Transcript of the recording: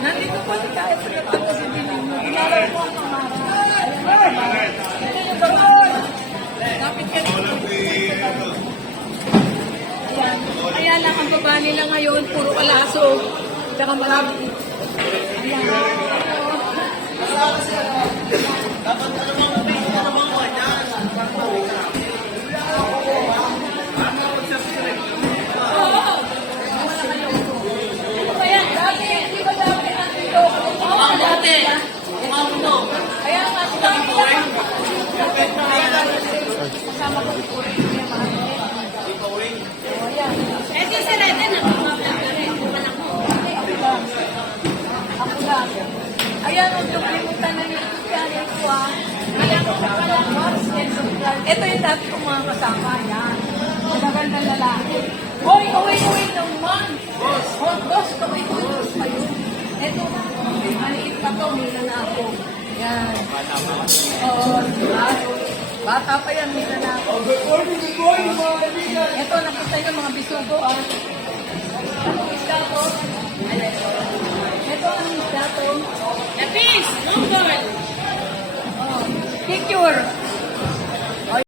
Nandito po si Kaya sa kapatid si Binino. Inaraw po ang kamara. Ito yung gawin. Kapit ka dito. Ayan. Kaya lang ang baba nila ngayon, puro kalaso. Tsaka marami. Ayan. Ayan, huwag yung kalimutan na yung channel ko Ayan, kung nakalakwas, ito yung dati kong mga kasama. Ayan. Magagandang lalaki. Hoy, uwi naman. Boss, uwi pa yun. Ito, maliit pa to, mila na ako. Ayan. Oo, diba? Bata pa yan, mila na ako. Ito, nakita nyo mga bisugo, Ito, isda to. Ito ang isda to. Epis! Mongol! Picture!